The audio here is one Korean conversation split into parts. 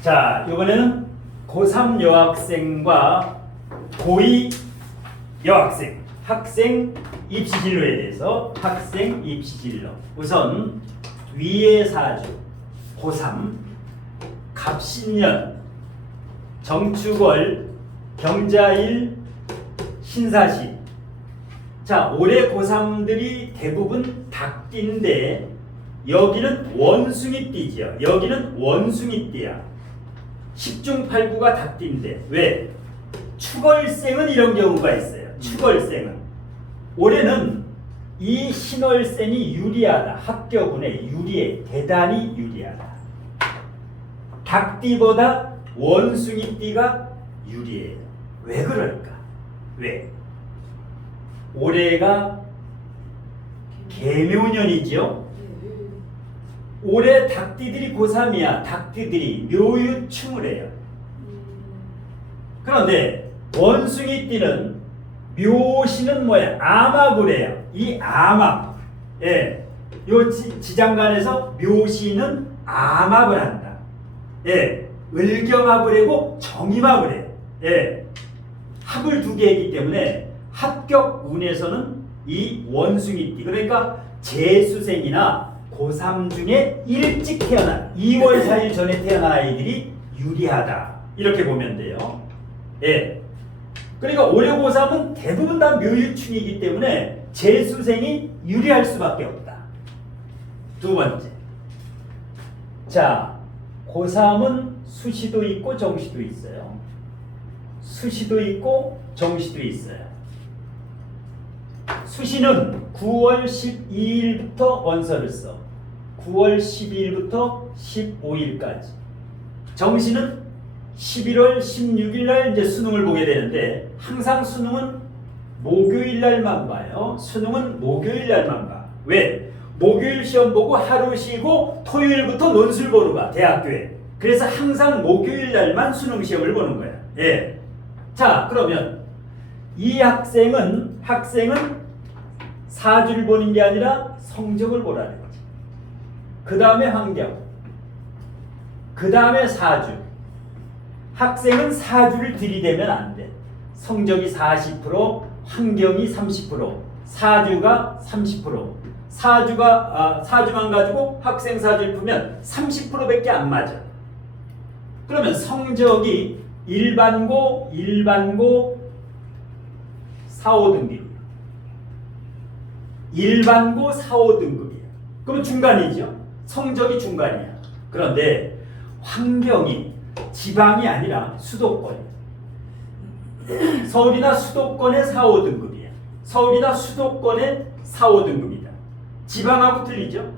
자, 이번에는 고3 여학생과 고2 여학생, 학생 입시진로에 대해서 학생 입시진로. 우선 위의 사주, 고3, 갑신년, 정축월, 경자일, 신사시. 자, 올해 고3들이 대부분 닭띠인데 여기는 원숭이띠지요. 여기는 원숭이띠야. 10중 8구가 닭띠인데 왜? 축월생은 이런 경우가 있어요. 축월생은 올해는 이 신월생이 유리하다. 합격운에 유리해. 대단히 유리하다. 닭띠보다 원숭이띠가 유리해요. 왜 그럴까? 왜? 올해가 개묘년이죠. 올해 닭띠들이 고3이야. 닭띠들이 묘유충을 해요. 그런데 원숭이띠는 묘시는 뭐야? 암합을 해요. 이 암합. 예. 요 지장간에서 묘시는 암합을 한다. 예. 을경합을 하고 정임합을 해요. 예. 합을 두 개 했기 때문에 합격 운에서는 이 원숭이띠, 그러니까 재수생이나 고3 중에 일찍 태어난 2월 4일 전에 태어난 아이들이 유리하다. 이렇게 보면 돼요. 예. 그러니까 올해 고3은 대부분 다 묘유충이기 때문에 재수생이 유리할 수밖에 없다. 두 번째. 자, 고3은 수시도 있고 정시도 있어요. 수시도 있고 정시도 있어요. 수시는 9월 12일부터 원서를 써. 9월 12일부터 15일까지. 정시는 11월 16일 날 이제 수능을 보게 되는데 항상 수능은 목요일 날만 봐요. 수능은 목요일 날만 봐. 왜? 목요일 시험 보고 하루 쉬고 토요일부터 논술 보러 가. 대학교에. 그래서 항상 목요일 날만 수능 시험을 보는 거야. 예. 자, 그러면 이 학생은 사주를 보는 게 아니라 성적을 보라는 거지. 그 다음에 환경, 그 다음에 사주. 학생은 사주를 들이대면 안 돼. 성적이 40%, 환경이 30%, 사주가 30%. 사주만 가지고 학생 사주를 풀면 30%밖에 안 맞아. 그러면 성적이 일반고 4, 5등급이야. 일반고 4, 5등급이야. 그럼 중간이죠. 성적이 중간이야. 그런데 환경이 지방이 아니라 수도권이야. 서울이나 수도권의 4, 5등급이야. 서울이나 수도권의 4, 5등급이다. 지방하고 틀리죠.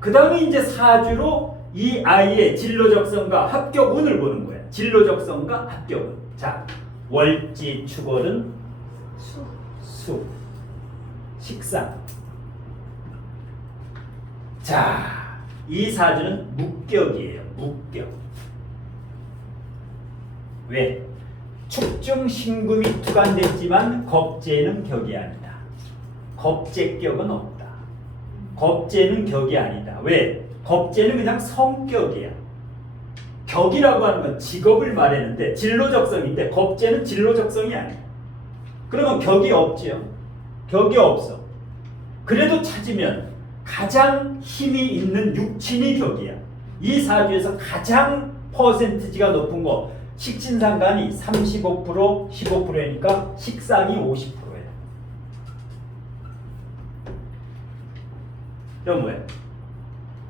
그 다음에 이제 사주로 이 아이의 진로적성과 합격운을 보는 거야. 진로적성과 합격운. 자, 월지 축월은 수. 식상. 자, 이 사주는 목격이에요. 목격. 왜? 축중 신금이 투간됐지만 겁재는 격이 아니다. 겁재격은 없다. 겁재는 격이 아니다. 왜? 겁재는 그냥 성격이야. 격이라고 하는 건 직업을 말했는데 진로적성인데 겁재는 진로적성이 아니야. 그러면 격이 없지요. 격이 없어. 그래도 찾으면 가장 힘이 있는 육친이 격이야. 이 사주에서 가장 퍼센티지가 높은 거 식신상간이 35%, 15%니까 식상이 50%예요. 그럼 뭐야?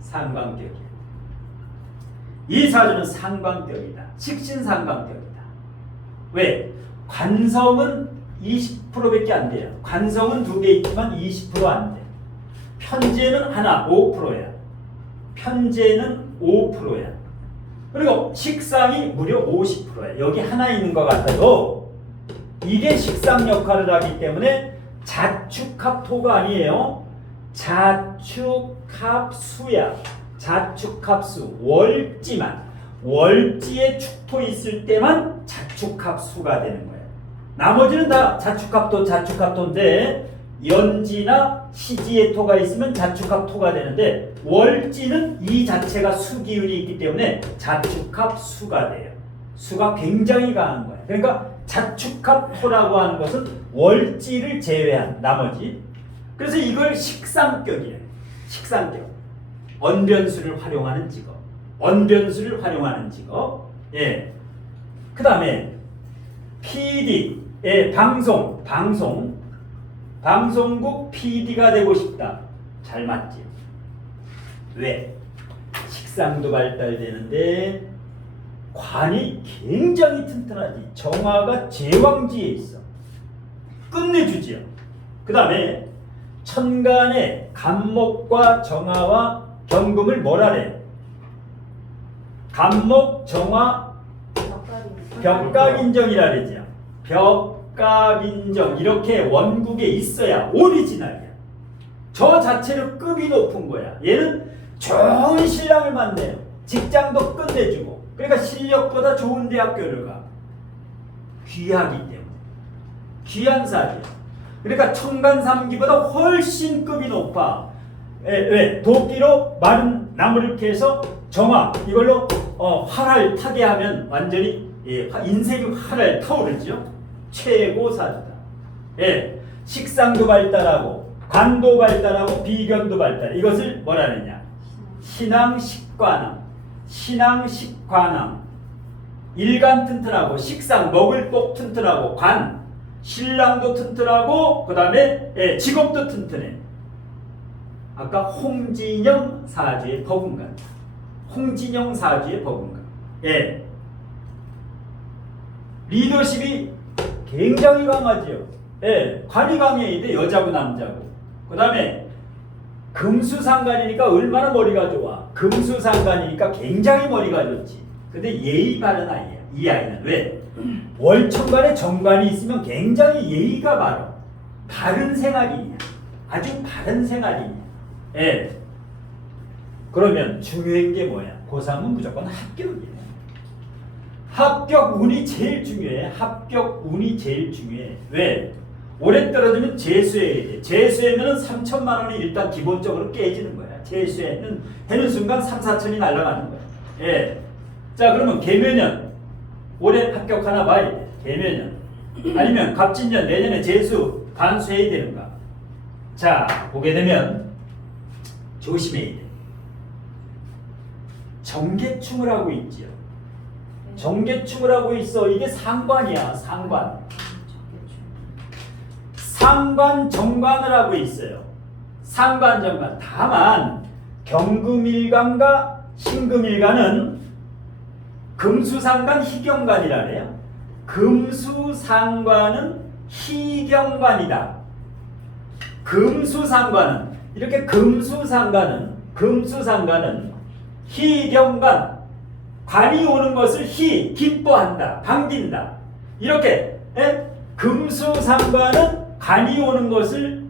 상관격이야. 이 사주는 상관격이다. 식신상관격이다. 왜? 관성은 20%밖에 안 돼요. 관성은 두 개 있지만 20% 안 돼. 편제는 하나 5%야. 편제는 5%야. 그리고 식상이 무려 50%야. 여기 하나 있는 것 같아도 이게 식상 역할을 하기 때문에 자축합토가 아니에요. 자축합수야. 자축합수. 월지만. 월지에 축토 있을 때만 자축합수가 되는 거야. 나머지는 다 자축합도, 자축합도인데 연지나 시지에 토가 있으면 자축합 토가 되는데 월지는 이 자체가 수기운이 있기 때문에 자축합 수가 돼요. 수가 굉장히 강한 거예요. 그러니까 자축합 토라고 하는 것은 월지를 제외한 나머지. 그래서 이걸 식상격이에요. 식상격. 언변수를 활용하는 직업. 언변수를 활용하는 직업. 예. 그 다음에 PD, 예, 방송국 PD가 되고 싶다. 잘 맞지? 왜? 식상도 발달되는데 관이 굉장히 튼튼하지. 정화가 제왕지에 있어. 끝내주지요. 그 다음에 천간에 간목과 정화와 경금을 뭐라래? 간목, 정화, 벽각인정이라 그러죠. 벽각인정 이렇게 원국에 있어야 오리지널이야. 저 자체로 급이 높은 거야. 얘는 좋은 신랑을 만나요. 직장도 끝내주고. 그러니까 실력보다 좋은 대학교를 가. 귀하기 때문에. 귀한 사주야. 그러니까 청간삼기보다 훨씬 급이 높아. 왜? 도끼로 마른 나무를 캐서 정화 이걸로 활을 타게 하면 완전히 인생이 활을 타오르죠. 최고 사주다. 예, 식상도 발달하고 관도 발달하고 비견도 발달. 이것을 뭐라 하느냐? 신앙식관함. 신앙식관함. 일간 튼튼하고 식상 먹을 복 튼튼하고 관 신랑도 튼튼하고 그 다음에 직업도 튼튼해. 아까 홍진영 사주의 버금간. 홍진영 사주의 버금간. 예. 리더십이 굉장히 강하지요. 예. 관이 강해야 돼. 여자고 남자고. 그 다음에 금수상관이니까 얼마나 머리가 좋아. 금수상관이니까 굉장히 머리가 좋지. 근데 예의 바른 아이야. 이 아이는 왜? 월천간에 정관이 있으면 굉장히 예의가 바로 바른 생활이냐. 아주 바른 생활이냐. 예. 그러면 중요한 게 뭐야? 고3은 무조건 합격이야. 합격 운이 제일 중요해. 합격 운이 제일 중요해. 왜? 올해 떨어지면 재수해야 돼. 재수하면 3천만 원이 일단 기본적으로 깨지는 거야. 재수해는 해는 순간 3, 4천이 날아가는 거야. 예. 자, 그러면 개묘년 올해 합격하나 봐야 돼. 개묘년. 아니면 갑진년 내년에 재수 반수해야 되는가? 자, 보게 되면 조심해야 돼. 정계충을 하고 있지요. 정계충을 하고 있어. 이게 상관이야. 상관. 상관 정관을 하고 있어요. 상관 정관. 다만 경금일간과 신금일간은 금수상관 희경관이라 그래요. 금수상관은 희경관이다. 금수상관은 이렇게 금수상관은 희경관 관이 오는 것을 기뻐한다. 반긴다. 이렇게 금수상관은 관이 오는 것을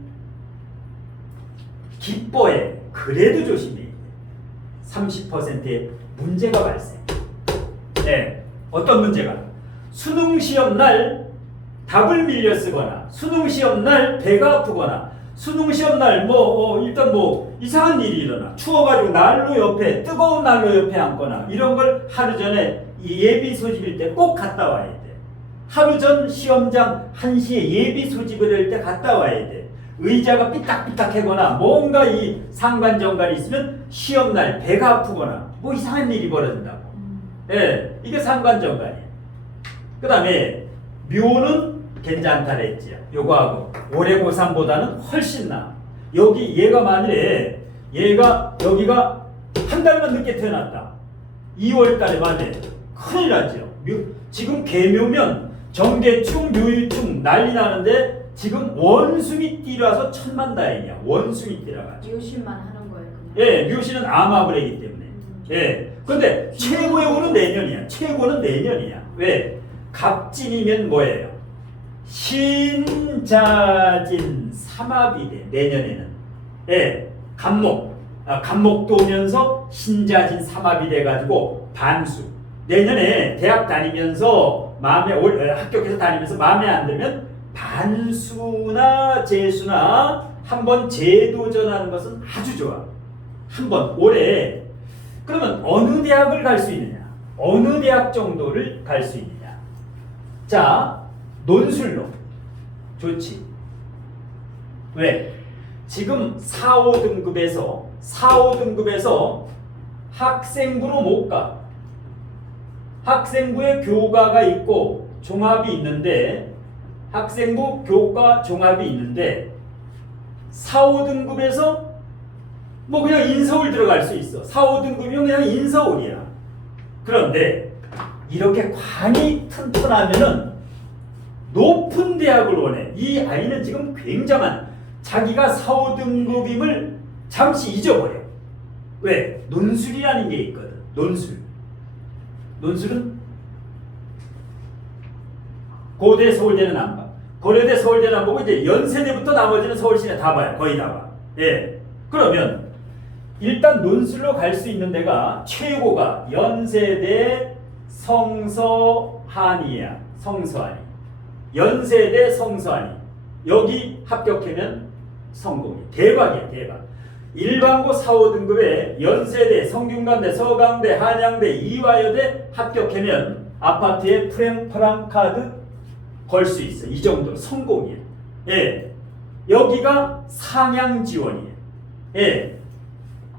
기뻐해. 그래도 조심해. 30%의 문제가 발생. 네. 어떤 문제가? 수능시험 날 답을 밀려 쓰거나 수능시험 날 배가 아프거나 수능시험 날 일단 이상한 일이 일어나. 추워가지고 난로 옆에 뜨거운 난로 옆에 앉거나 이런 걸 하루 전에 예비 소집일 때 꼭 갔다 와야 돼. 하루 전 시험장 1시에 예비 소집을 할 때 갔다 와야 돼. 의자가 삐딱삐딱하거나 뭔가 이 상관정관이 있으면 시험날 배가 아프거나 이상한 일이 벌어진다고. 예, 이게 상관정관이야. 그 다음에 묘는 괜찮다 그랬지요. 요거하고 올해 고3보다는 훨씬 나아. 얘가 만일에 여기가 한 달만 늦게 태어났다. 2월달에 만에 큰일 나죠. 지금 개묘면 정계충, 묘유충 난리 나는데 지금 원숭이 띠라서 천만다행이야. 원숭이 띠라가지고. 묘신만 하는 거예요. 그냥. 예, 묘신은 암화불이기 때문에. 예. 근데 최고의 운은 내년이야. 최고는 내년이야. 왜? 갑진이면 뭐예요? 신자진 삼합이 돼. 내년에는. 예. 간목도 오면서 신자진 삼합이 돼가지고 반수. 내년에 대학 다니면서 합격해서 다니면서 마음에 안 들면 반수나 재수나 한번 재도전하는 것은 아주 좋아. 한번 올해 그러면 어느 대학을 갈 수 있느냐? 어느 대학 정도를 갈 수 있느냐? 자, 논술로 좋지. 왜? 지금 4, 5등급에서 학생부로 못 가. 학생부에 교과가 있고 종합이 있는데 학생부 교과 종합이 있는데 4, 5등급에서 뭐 그냥 인서울 들어갈 수 있어. 4, 5등급이면 그냥 인서울이야. 그런데 이렇게 관이 튼튼하면은 높은 대학을 원해. 이 아이는 지금 굉장한 자기가 4, 5등급임을 잠시 잊어버려. 왜? 논술이라는 게 있거든. 논술은 고대 서울대는 안 봐. 고려대 서울대는 안 보고 이제 연세대부터 나머지는 서울시내 다 봐요. 거의 다 봐. 예. 그러면 일단 논술로 갈 수 있는 데가 최고가 연세대 성서한이야. 성서한이. 연세대 성서한이. 여기 합격하면 성공이. 대박이야, 대박. 일반고 4, 5등급에 연세대, 성균관대, 서강대, 한양대, 이화여대 합격하면 아파트에 프랑카드 걸 수 있어. 이 정도 성공이야. 예. 여기가 상향 지원이에요. 예.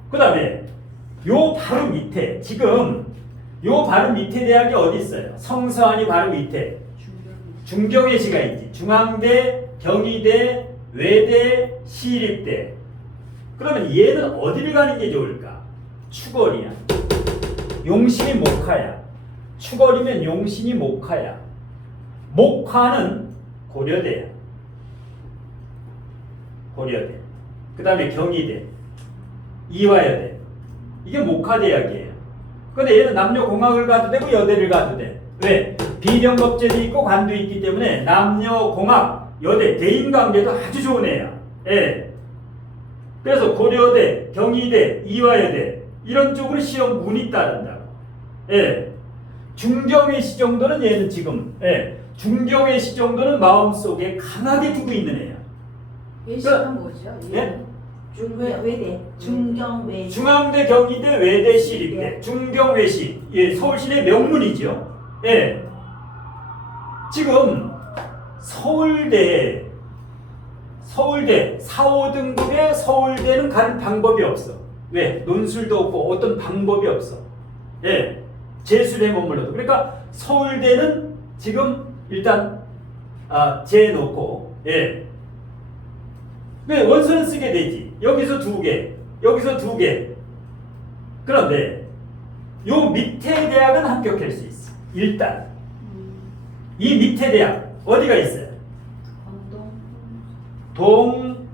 그 다음에 요 바로 밑에 지금 요 바로 밑에 대학이 어디 있어요? 성서한이 바로 밑에 중경외시가 있지. 중앙대, 경희대, 외대, 시립대. 그러면 얘는 어디를 가는 게 좋을까? 추거리야. 용신이 목화야. 추거리면 용신이 목화야. 목화는 고려대야. 고려대. 그 다음에 경희대, 이화여대. 이게 목화대학이에요. 근데 얘는 남녀공학을 가도 되고 여대를 가도 돼. 왜? 비정법제도 있고 관도 있기 때문에 남녀공학, 여대, 대인관계도 아주 좋은 애야. 예. 그래서 고려대, 경희대, 이화여대 이런 쪽으로 시험 운이 따른다고. 예. 중경외시 정도는 얘는 지금 중경외시 정도는 마음속에 강하게 두고 있는 애야. 외시가 뭐죠? 예? 외대, 중경외시. 중앙대, 경희대, 외대, 시립대, 중경외시. 예, 서울시내 명문이죠. 예. 지금 서울대 4, 5등급의 서울대는 가는 방법이 없어. 왜? 논술도 없고 어떤 방법이 없어. 예. 재수에 머물러도. 그러니까 서울대는 지금 일단 재놓고 예. 왜? 원서는 쓰게 되지. 여기서 2개, 여기서 2개. 그런데 요 밑에 대학은 합격할 수 있어. 일단 이 밑에 대학 어디가 있어요? 동,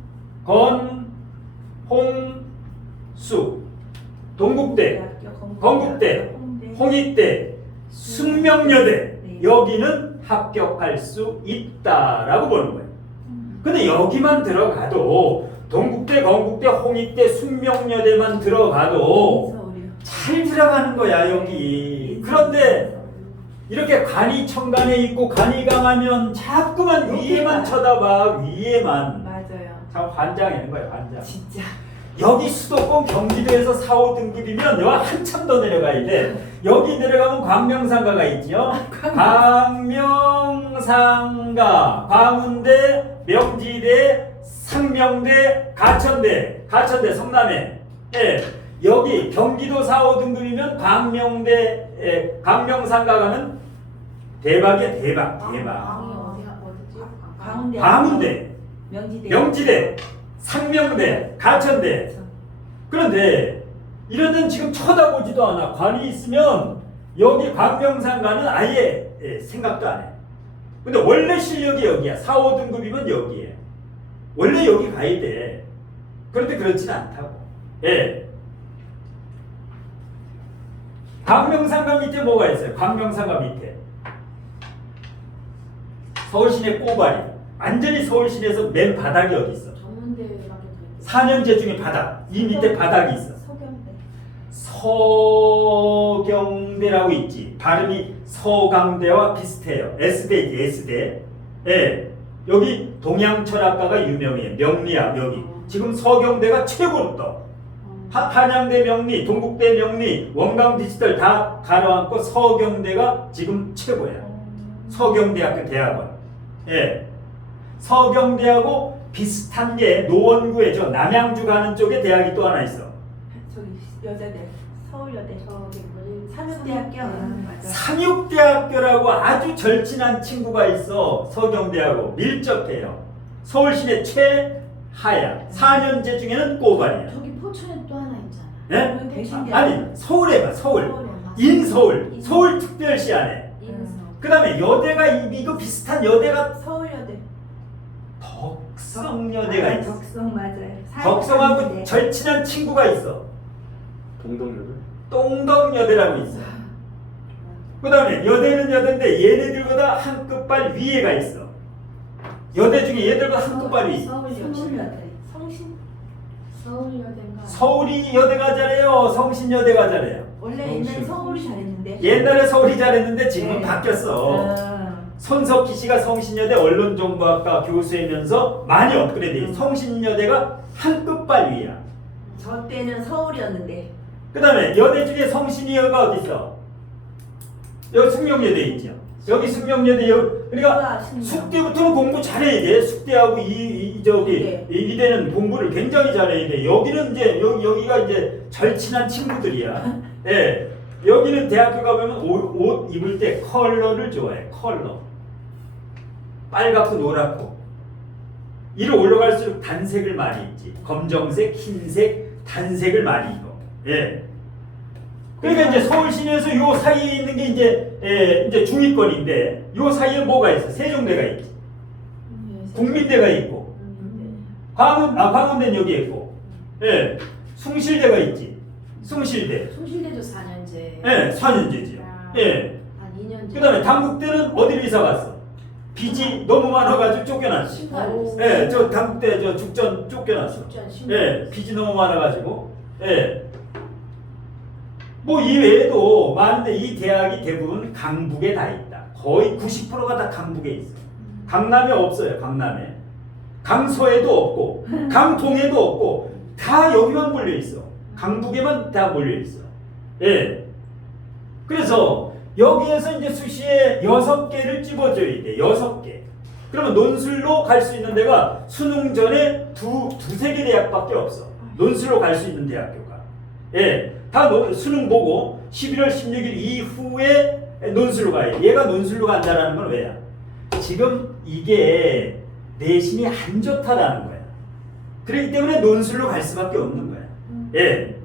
건, 홍, 동국대, 건국대, 홍익대, 숙명여대. 여기는 합격할 수 있다라고 보는 거예요. 근데 여기만 들어가도 동국대, 건국대, 홍익대, 숙명여대만 들어가도 잘 들어가는 거야 여기. 그런데 이렇게 간이 천간에 있고 간이 강하면 자꾸만 위에만 쳐다봐. 위에만. 맞아요. 참 환장하는 거야 환장. 진짜. 여기 수도권 경기도에서 4, 5등급이면 여기 한참 더 내려가야 돼. 여기 내려가면 광명상가가 있죠. 광명상가, 광운대, 명지대, 상명대, 가천대, 성남에. 예. 여기 경기도 4, 5등급이면 광명대, 광명상가 가면 대박이야 대박. 광운대, 명지대, 상명대, 가천대. 그런데 이런 데는 지금 쳐다보지도 않아. 관이 있으면 여기 광명상가는 아예 생각도 안 해. 근데 원래 실력이 여기야. 4, 5등급이면 여기에. 원래 여기 가야 돼. 그런데 그렇진 않다고. 예. 광명상가 밑에 뭐가 있어요? 광명상가 밑에 서울시내 꼬발이. 완전히 서울시내에서 맨 바닥이 어디 있어? 4년제 중에 바닥. 이 밑에 바닥이 있어. 서경대라고 있지. 발음이 서강대와 비슷해요. S대지 S대. 예. 여기 동양 철학가가 유명해. 명리학 여기. 지금 서경대가 최고로 떠. 한양대 명리, 동국대 명리, 원광 디지털 다 가로앉고 서경대가 지금 최고야. 서경대학교 대학원. 예. 서경대하고 비슷한 게 노원구에 저 남양주 가는 쪽에 대학이 또 하나 있어. 저기 여자대 서울여대 저기 뭐지? 삼육대학교. 맞아. 삼육대학교라고 아주 절친한 친구가 있어. 서경대하고 밀접해요. 서울시내 최하야. 4년제 중에는 꼬발이야. 저기 포천에 또 하나 있잖아. 예? 그건 백신대학교. 아니 서울에 봐. 서울. 서울에 맞아. 인서울. 서울특별시 안에. 인서. 그 다음에 여대가 이거 비슷한 여대가 서울여대. 덕성여대가 있어. 덕성 맞아요. 덕성하고 절친한 친구가 있어. 동덕여대? 똥덕여대라고 있어. 그 다음에 여대는 여대인데 얘네들보다 한 끝발 위에가 있어. 여대 중에 얘들보다 한 끝발 위. 서울여대. 성신 서울여대인가? 서울이 여대가 잘해요. 성신여대가 잘해요. 원래 옛날에 서울이 잘했는데. 옛날에 서울이 잘했는데 지금은 네. 바뀌었어. 아. 손석희 씨가 성신여대 언론정보학과 교수이면서 많이 업그레이드. 성신여대가 한 끝발 위야. 저 때는 서울이었는데. 그 다음에 여대 중에 성신여가 어디 있어? 여기 숙명여대 있죠. 여기 숙명여대 그러니까 숙대부터는 공부 잘해야 돼. 숙대하고 네. 이대는 공부를 굉장히 잘해야 돼. 여기는 이제 여기가 이제 절친한 친구들이야. 예. 여기는 대학교 가보면 옷 입을 때 컬러를 좋아해. 컬러. 빨갛고 노랗고. 이로 올라갈수록 단색을 많이 입지. 검정색, 흰색, 단색을 많이 입어. 예. 그러니까 이제 서울 시내에서 요 사이에 있는 게 이제 중위권인데 요 사이에 뭐가 있어? 세종대가 있지. 국민대가 있고. 광운대는 여기에 있고. 예. 숭실대가 있지. 숭실대. 숭실대도 4년제. 예, 4년제지요. 예. 한 2년제. 그다음에 당국대는 어디로 이사 갔어? 빚이 너무 많아가지고 쫓겨났지. 신발. 예, 저 당국대 저 죽전 쫓겨났어. 죽전 신발. 예, 빚이 너무 많아가지고. 예. 뭐 이외에도 많은데 이 대학이 대부분 강북에 다 있다. 거의 90%가 다 강북에 있어. 강남에 없어요. 강남에. 강서에도 없고 강동에도 없고 다 여기만 몰려 있어. 강북에만 다 몰려 있어. 예. 그래서 여기에서 이제 수시에 6개를 집어줘야 돼. 6개. 그러면 논술로 갈 수 있는 데가 수능 전에 두세 개 대학밖에 없어. 논술로 갈 수 있는 대학교가. 예. 다 수능 보고 11월 16일 이후에 논술로 가요. 얘가 논술로 간다라는 건 왜야? 지금 이게 내신이 안 좋다라는 거야. 그렇기 때문에 논술로 갈 수밖에 없는 거야. 예.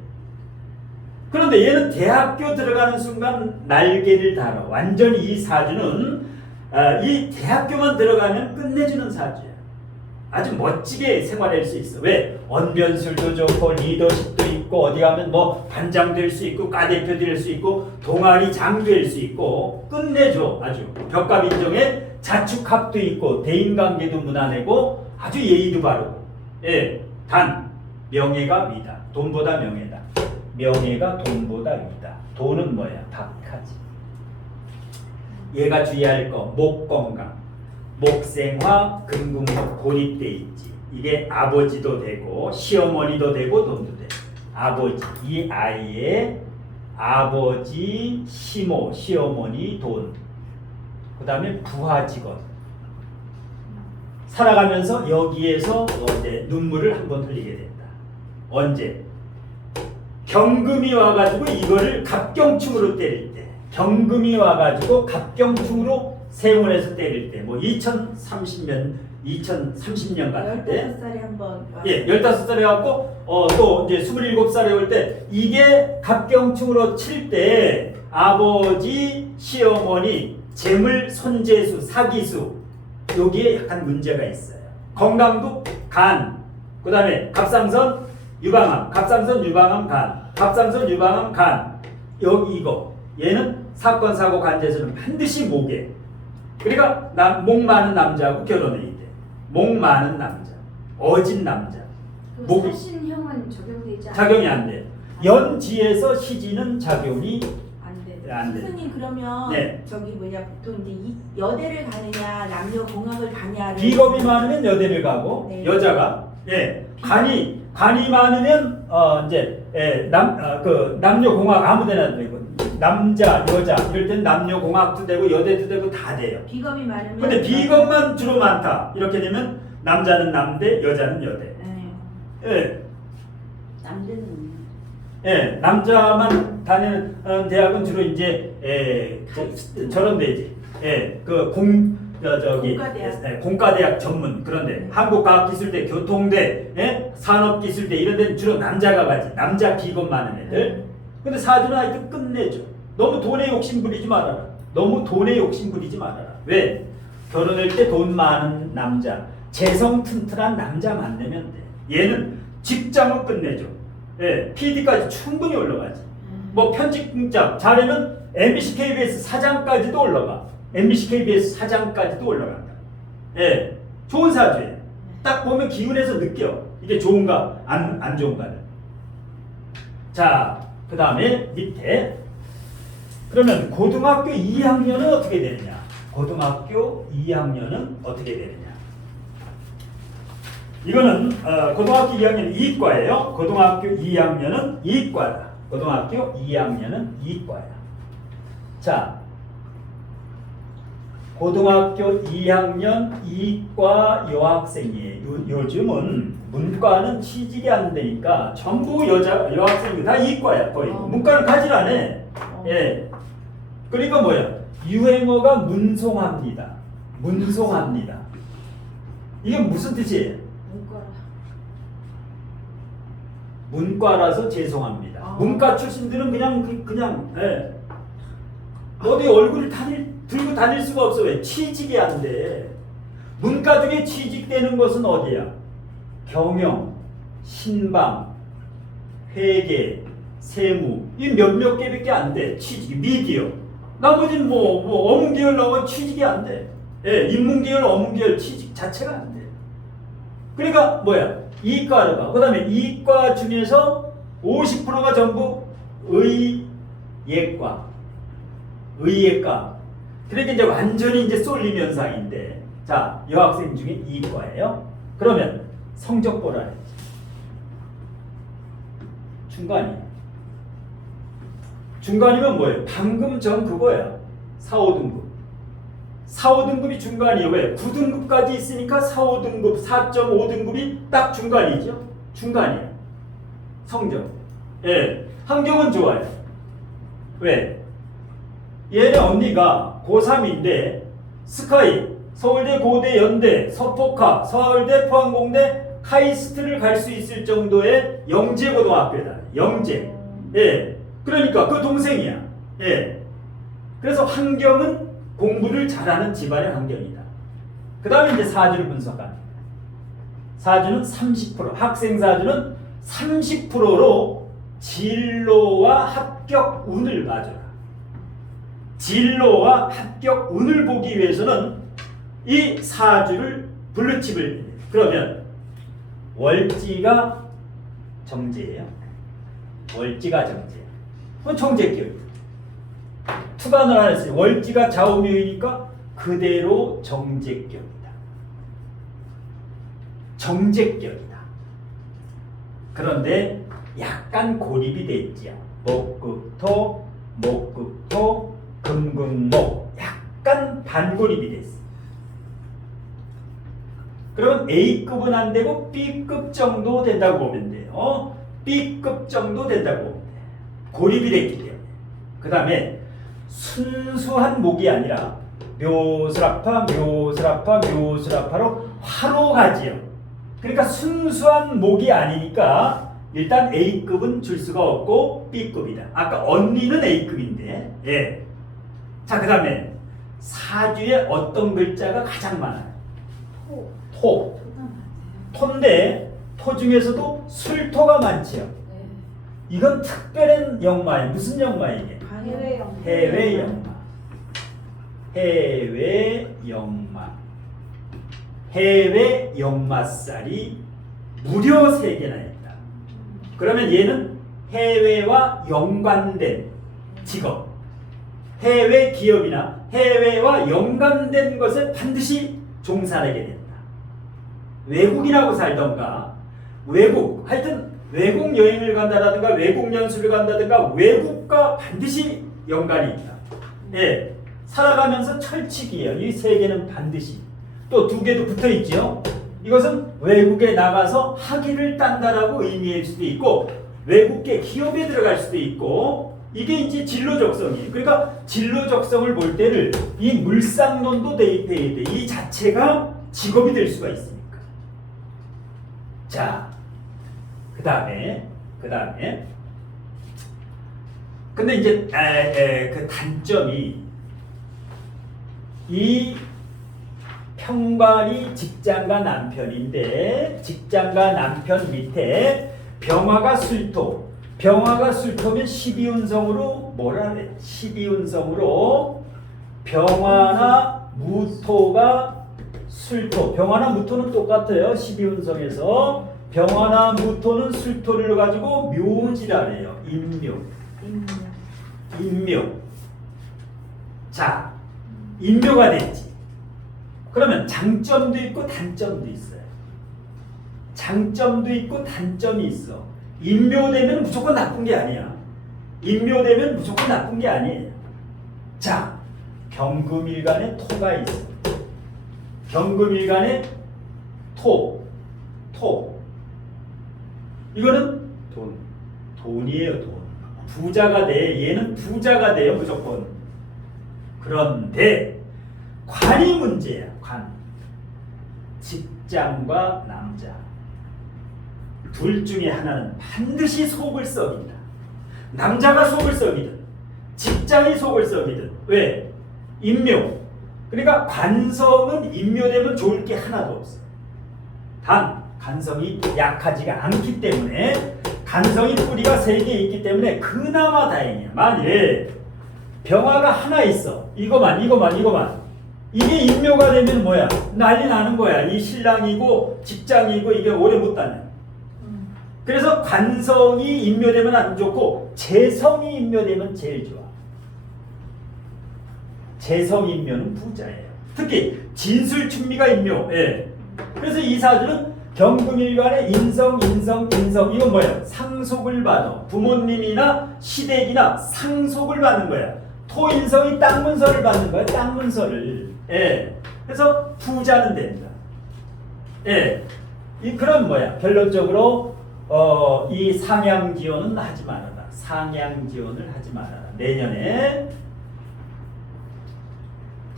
그런데 얘는 대학교 들어가는 순간 날개를 달아. 완전히 이 사주는 이 대학교만 들어가면 끝내주는 사주야. 아주 멋지게 생활할 수 있어. 왜? 언변술도 좋고 리더십도 있고 어디 가면 뭐 반장 될 수 있고 과대표 될 수 있고 동아리 장 될 수 있고 끝내줘. 아주 벽갑인정에 자축합도 있고 대인관계도 무난하고 아주 예의도 바르고. 예. 단 명예가 위다. 돈보다 명예다. 명예가 돈보다 위다. 돈은 뭐야? 박하지. 얘가 주의할 거 목 건강. 목생화, 금금목 고립돼 있지. 이게 아버지도 되고 시어머니도 되고 돈도 돼. 아버지, 이 아이의 아버지, 시모, 시어머니, 돈. 그 다음에 부하 직원. 살아가면서 여기에서 이제 눈물을 한번 흘리게 된다. 언제? 경금이 와가지고 이거를 갑경충으로 때릴 때. 경금이 와가지고 갑경충으로 세운에서 때릴 때, 뭐 2030년 같을 때, 15살에 한번. 예, 15살에 갖고 또 이제 27살에 올 때 이게 갑경충으로 칠 때 아버지, 시어머니, 재물 손재수, 사기수 여기에 약간 문제가 있어요. 건강도 간, 그 다음에 갑상선, 유방암, 갑상선, 유방암, 간, 갑상선, 유방암, 간. 여기 이거 얘는 사건, 사고, 간제수는 반드시 목에. 그러니까 목 많은 남자하고 결혼해야 돼. 목 많은 남자, 어진 남자. 그럼 사신형은 적용되지 않아요? 작용이 안 돼. 연지에서 시지는 작용이 안 돼. 안 돼. 스승님 그러면 네. 저기 뭐냐 보통 이제 이 여대를 가느냐 남녀 공학을 가냐를 비겁이 많으면 여대를 가고 네. 여자가 간이 많으면 이제 남녀 공학 아무데나 되고 남자 여자 이럴 땐 남녀 공학도 되고 여대도 되고 다 돼요. 비겁이 많으면 근데 비겁만 주로 많다. 이렇게 되면 남자는 남대, 여자는 여대. 네. 예. 남대는 예, 남자만 다니는 대학은 주로 이제 저런 데지. 예, 공과대학. 공과대학 전문 그런데 한국과학기술대, 교통대, 산업기술대 이런 데는 주로 남자가 가지. 남자 비겁 많은 애들. 근데 사주는 하여튼 끝내줘. 너무 돈에 욕심 부리지 말아라. 너무 돈에 욕심 부리지 말아라. 왜? 결혼할 때 돈 많은 남자, 재성 튼튼한 남자 만나면 돼. 얘는 직장은 끝내줘. 예, PD까지 충분히 올라가지. 뭐 편집 공장 잘하면 MBC KBS 사장까지도 올라가. MBC KBS 사장까지도 올라간다. 예, 좋은 사주예요. 딱 보면 기운에서 느껴. 이게 좋은가 안 좋은가를. 자, 그 다음에 밑에 그러면 고등학교 2학년은 어떻게 되느냐? 고등학교 2학년은 어떻게 되느냐? 이거는 고등학교 2학년 이과예요. 고등학교 2학년은 이과다. 고등학교 2학년은 이과야. 자, 고등학교 2학년 이과 여학생이에요. 요즘은 문과는 취직이 안 되니까 전부 여학생이 다 이과야 거의. 문과는 가지 않아. 예. 그러니까 뭐야? 유행어가 문송합니다. 문송합니다. 이게 무슨 뜻이에요? 문과라. 문과라서 죄송합니다. 문과 출신들은 그냥 어디 얼굴 들고 다닐 수가 없어. 왜? 취직이 안 돼. 문과 중에 취직되는 것은 어디야? 경영, 신방, 회계, 세무 이 몇몇 개밖에 안 돼. 취직, 미디어. 나머지는 뭐 어문계열 나오면 취직이 안 돼. 예, 인문계열, 어문계열 취직 자체가 안 돼. 그러니까 뭐야? 이과를 가. 그다음에 이과 중에서 50%가 전부 의예과. 그러니까 이제 완전히 이제 쏠림 현상인데. 자, 여학생 중에 이과예요. 그러면 성적 보라 했지. 중간이면 뭐예요? 방금 전 그거야. 4, 5등급. 4, 5등급이 중간이에요. 왜? 9등급까지 있으니까 4, 5등급, 4.5등급이 딱 중간이죠. 중간이야. 성적. 예. 환경은 좋아요. 왜? 얘네 언니가 고3인데 스카이, 서울대, 고대, 연대, 서포카, 서울대, 포항공대, 카이스트를 갈 수 있을 정도의 영재고등학교다. 영재. 예. 그러니까 그 동생이야. 예. 그래서 환경은 공부를 잘하는 집안의 환경이다. 그 다음에 이제 사주를 분석합니다. 사주는 30%, 학생 사주는 30%로 진로와 합격 운을 봐줘라. 진로와 합격 운을 보기 위해서는 이 사주를 블루칩을 그러면 월지가 정제예요. 월지가 정제예요. 그건 정제격이에요. 투관을 안 했어요. 월지가 좌우묘이니까 그대로 정제격이다. 정제격이다. 그런데 약간 고립이 돼 있지요. 목극토, 금금목 약간 반고립이 돼 있어. 그러면 A급은 안 되고 B급 정도 된다고 보면 돼요. B급 정도 된다고 보면 돼. 고립이 됐기 때문에. 그 다음에 순수한 목이 아니라 묘술아파로 화로 가지요. 그러니까 순수한 목이 아니니까 일단 A급은 줄 수가 없고 B급이다. 아까 언니는 A급인데. 예. 자, 그 다음에 사주에 어떤 글자가 가장 많아요? 토. 토인데 토 중에서도 술토가 많지요. 네. 이건 특별한 역마예요. 무슨 역마 이게? 해외 역마. 해외 역마살이 무려 3개나 있다. 그러면 얘는 해외와 연관된 직업. 해외 기업이나 해외와 연관된 것을 반드시 종사하게 된다. 외국인하고 살던가 외국 하여튼 외국 여행을 간다라든가 외국 연수를 간다든가 외국과 반드시 연관이 있다. 예, 살아가면서 철칙이에요. 이 세 개는 반드시. 또 두 개도 붙어 있죠. 이것은 외국에 나가서 학위를 딴다라고 의미일 수도 있고 외국계 기업에 들어갈 수도 있고 이게 이제 진로적성이에요. 그러니까 진로적성을 볼 때를 이 물상론도 대입해야 돼. 이 자체가 직업이 될 수가 있으니까. 자, 그 다음에 근데 이제 그 단점이 이 평관이 직장과 남편인데 직장과 남편 밑에 병화가 술토. 병화가 술토면 12운성으로 뭐라 그래? 12운성으로 병화나 무토가 술토. 병화나 무토는 똑같아요. 12운성에서 병화나 무토는 술토를 가지고 묘지라래요. 인묘. 인묘. 자, 인묘가 됐지. 그러면 장점도 있고 단점도 있어요. 장점도 있고 단점이 있어. 인묘되면 무조건 나쁜 게 아니야. 인묘되면 무조건 나쁜 게 아니에요. 자, 경금일간에 토가 있어. 경금일간에 토. 이거는 돈이에요, 돈. 부자가 돼. 얘는 부자가 돼요, 무조건. 그런데 관이 문제야. 관. 직장과 남자 둘 중에 하나는 반드시 속을 썩인다. 남자가 속을 썩이든 직장이 속을 썩이든. 왜? 인묘. 그러니까 관성은 인묘되면 좋을 게 하나도 없어. 단 간성이 약하지가 않기 때문에 간성이 뿌리가 3개 있기 때문에 그나마 다행이야. 만일에 병화가 하나 있어. 이거만 이게 인묘가 되면 뭐야? 난리 나는 거야. 이 신랑이고 직장이고 이게 오래 못 다녀. 그래서 관성이 인묘되면 안 좋고 재성이 인묘되면 제일 좋아. 재성 인묘는 부자예요. 특히 진술춘미가 인묘. 예. 그래서 이 사주는 경금일간의 인성 이건 뭐예요? 상속을 받아. 부모님이나 시댁이나 상속을 받는 거야. 토인성이 땅 문서를 받는 거야. 땅 문서를. 예. 그래서 부자는 된다. 예. 그런 뭐야? 결론적으로 이 상향지원은 하지 말아라. 상향지원을 하지 말아라. 내년에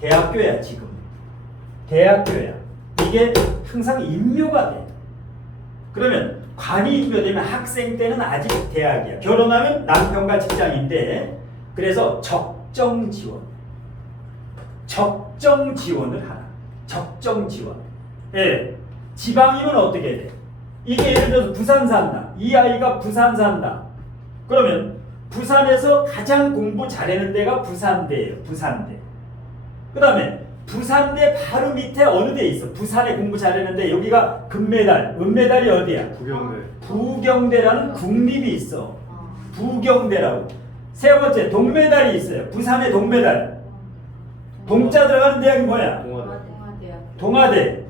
대학교야 지금. 대학교야. 이게 항상 인묘가 돼. 그러면 관이 인묘되면 학생 때는 아직 대학이야. 결혼하면 남편과 직장인데 그래서 적정 지원을 하라. 적정 지원. 예. 지방이면 어떻게 돼? 이게 예를 들어서 부산 산다. 이 아이가 부산 산다. 그러면 부산에서 가장 공부 잘하는 데가 부산대예요. 부산대. 그 다음에 부산대 바로 밑에 어느 데 있어? 부산에 공부 잘하는데 여기가 금메달, 은메달이 어디야? 부경대라는 국립이 있어. 부경대라고. 세 번째 동메달이 있어요. 부산에 동메달. 동자 들어가는 대학이 뭐야? 동아대.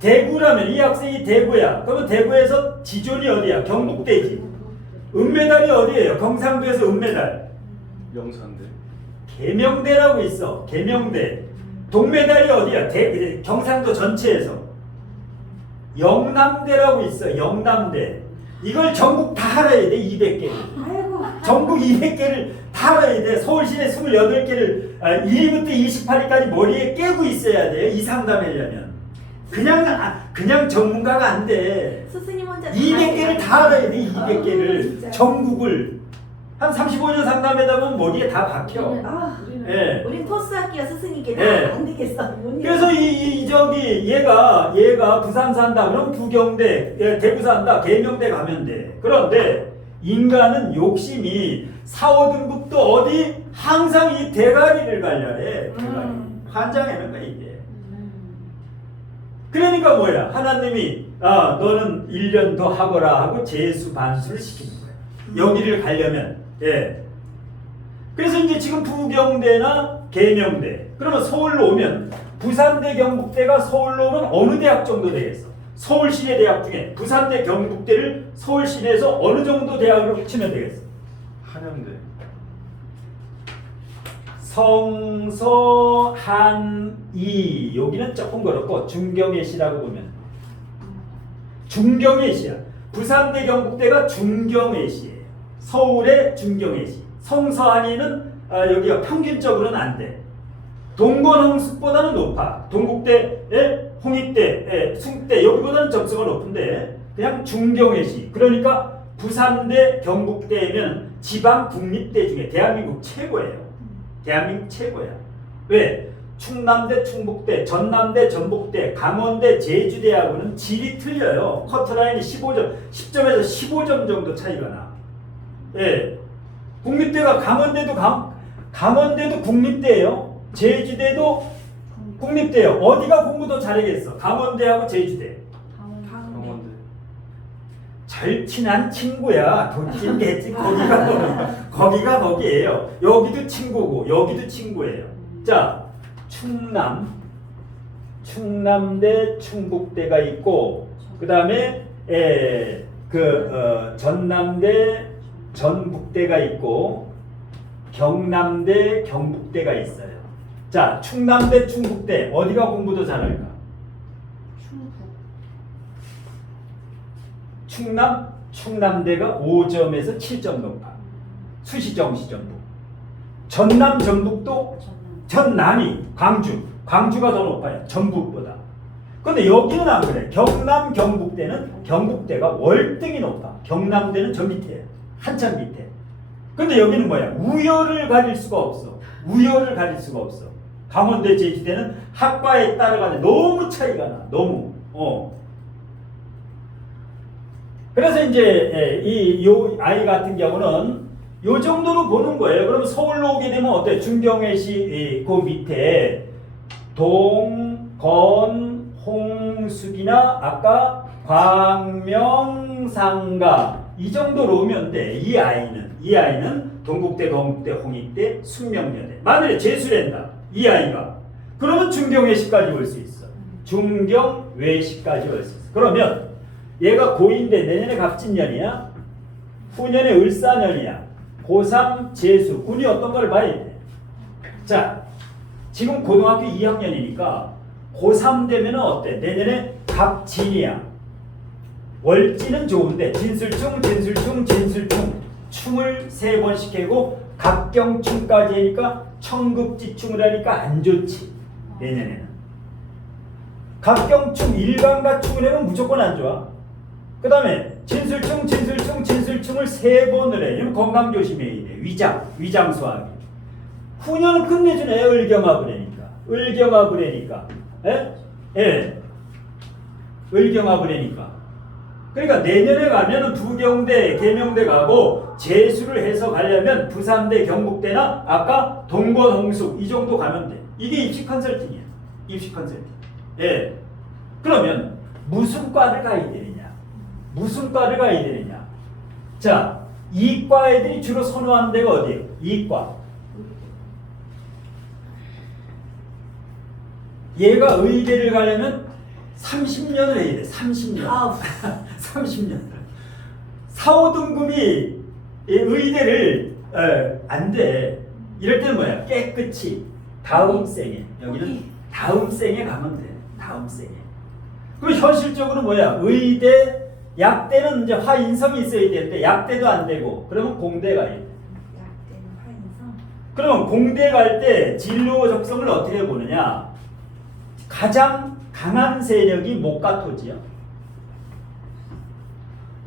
대구라면 이 학생이 대구야. 그러면 대구에서 지존이 어디야? 경북대지. 은메달이 어디예요? 경상도에서 은메달. 영산대. 계명대라고 있어. 계명대. 동메달이 어디야? 경상도 전체에서. 영남대라고 있어. 영남대. 이걸 전국 다 알아야 돼. 200개를. 전국 200개를 다 알아야 돼. 서울시내 28개를 1위부터 28위까지 머리에 깨고 있어야 돼요. 이 상담하려면. 그냥 전문가가 안 돼. 스승님 혼자 200개를 다 알아야 돼. 200개를. 전국을. 한 35년 상담하다 보면 머리에 다 박혀. 예. 우린 토스 학기가 스승이게 예. 안 되겠어. 그래서 얘가 부산 산다. 그럼 부경대, 대구 산다. 계명대 가면 돼. 그런데 인간은 욕심이 4, 5등급도 어디 항상 이 대가리를 갈려래. 대가리. 환장하는 거야 이게. 그러니까 뭐야? 하나님이 너는 1년 더 하거라 하고 재수 반수를 시키는 거야. 여기를 가려면. 예. 그래서 이제 지금 부경대나 계명대, 그러면 서울로 오면 부산대 경북대가 서울로 오면 어느 대학 정도 되겠어? 서울 시내 대학 중에 부산대 경북대를 서울 시내에서 어느 정도 대학으로 치면 되겠어? 한양대. 성서 한이 여기는 조금 그렇고 중경예시라고 보면 중경예시야. 부산대 경북대가 중경예시예요. 서울의 중경예시. 성서한이는 여기가 평균적으로는 안 돼. 동건홍숙보다는 높아. 동국대, 홍익대, 숭대 여기보다는 점수가 높은데 그냥 중경예시. 그러니까 부산대 경북대면 지방 국립대 중에 대한민국 최고예요. 대한민국 최고야. 왜? 충남대, 충북대, 전남대, 전북대, 강원대, 제주대하고는 질이 틀려요. 커트라인이 15점, 10점에서 15점 정도 차이가 나. 예. 국립대가 강원대도 국립대예요. 제주대도 국립대예요. 어디가 공부 더 잘하겠어? 강원대하고 제주대. 강원대. 절친한 친구야. 돈찐 개찐 거기가 거기예요. 여기도 친구고 여기도 친구예요. 자, 충남대, 충북대가 있고 그 다음에 전남대, 전북대가 있고 경남대, 경북대가 있어요. 자, 충남대, 충북대 어디가 공부 더 잘할까? 충남대가 5점에서 7점 높아. 수시, 정시, 전북. 전남, 전북도 전남이 광주가 더 높아요. 전북보다. 근데 여기는 안 그래. 경남, 경북대는 경북대가 월등히 높아. 경남대는 저 밑에, 한참 밑에. 근데 여기는 뭐야? 우열을 가릴 수가 없어. 우열을 가릴 수가 없어. 강원대, 제주대는 학과에 따라가는 너무 차이가 나. 너무. 그래서 이제 요 아이 같은 경우는 요 정도로 보는 거예요. 그럼 서울로 오게 되면 어때? 중경예시 그 밑에 동건, 홍숙이나 아까 광명상가 이 정도로 오면 돼. 이 아이는 동국대, 동국대, 홍익대, 숙명여대. 만약에 재수된다. 이 아이가. 그러면 중경예시까지 올 수 있어. 중경외시까지 올 수 있어. 그러면 얘가 고2인데 내년에 갑진년이야? 후년에 을사년이야? 고3 재수, 운이 어떤 걸 봐야 돼. 자, 지금 고등학교 2학년이니까 고3 되면 어때? 내년에 갑진이야. 월진은 좋은데 진술충 충을 3번씩 해고 갑경충까지 하니까 청급지충을 하니까 안 좋지. 내년에는 갑경충 일간가충을 하면 무조건 안 좋아. 그 다음에 진술충을 3번을 해. 이러면 건강 조심해야 돼. 위장 소화기. 후년은 끝내주네. 을경화불해니까. 을경화불해니까. 그러니까 내년에 가면은 부경대, 계명대 가고 재수를 해서 가려면 부산대, 경북대나 아까 동건, 홍숙 이 정도 가면 돼. 이게 입시 컨설팅이야. 입시 컨설팅. 예. 그러면 무슨 과를 가야 되느냐? 자, 이과 애들이 주로 선호하는 데가 어디예요? 이과. 얘가 의대를 가려면 30년을 해야 돼. 30년. 30년. 4, 5등급이 의대를 안 돼. 이럴 때는 뭐야? 깨끗이 다음 생에. 여기는 다음 생에 가면 돼. 다음 생에. 그럼 현실적으로 뭐야? 의대, 약대는 이제 화인성이 있어야 되는데 약대도 안 되고 그러면 공대 가야 돼. 약대는 화인성. 그러면 공대 갈 때 진로 적성을 어떻게 보느냐? 가장 강한 세력이 목가토지요.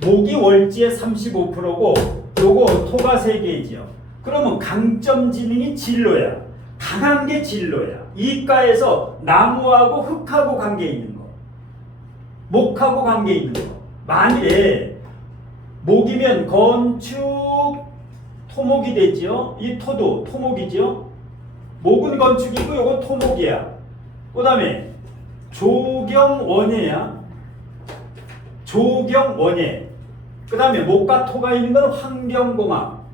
목이 월지의 35%고 요거 토가 3개지요. 그러면 강점 지능이 진로야. 강한 게 진로야. 이과에서 나무하고 흙하고 관계 있는 거. 목하고 관계 있는 거. 만일에 목이면 건축 토목이 되지요. 이 토도 토목이지요. 목은 건축이고 요건 토목이야. 그 다음에 조경원예야. 조경원예. 그 다음에 목과 토가 있는 건 환경공학.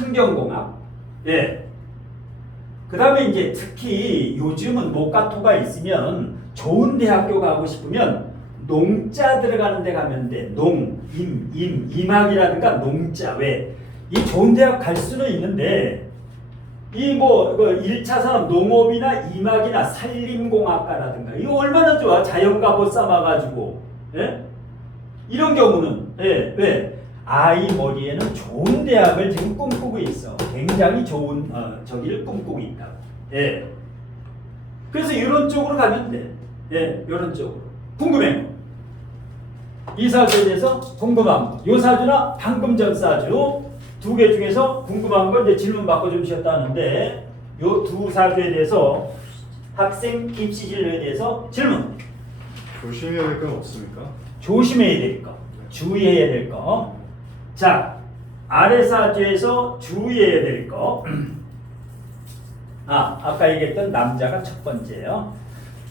환경공학. 예. 그 다음에 이제 특히 요즘은 모카토가 있으면 좋은 대학교 가고 싶으면 농자 들어가는 데 가면 돼. 임학이라든가 농자. 왜? 이 좋은 대학 갈 수는 있는데 이 뭐 1차 산업 농업이나 임학이나 산림공학과라든가 이거 얼마나 좋아. 자연과보 쌓아가지고. 예? 이런 경우는 예, 왜? 아이 머리에는 좋은 대학을 지금 꿈꾸고 있어. 굉장히 좋은 저기를 꿈꾸고 있다고. 예. 그래서 이런 쪽으로 가면 돼. 예, 이런 쪽으로. 궁금해. 이 사주에 대해서 궁금한 거. 요 사주나 방금 전 사주 두 개 중에서 궁금한 거 이제 질문 받고 좀 쉬었다는데 요 두 사주에 대해서 학생 입시 진로에 대해서 질문. 조심해야 될 건 없습니까? 조심해야 될 거. 주의해야 될 거. 자, 아래 사주에서 주의해야 될 거. 아까 얘기했던 남자가 첫 번째요.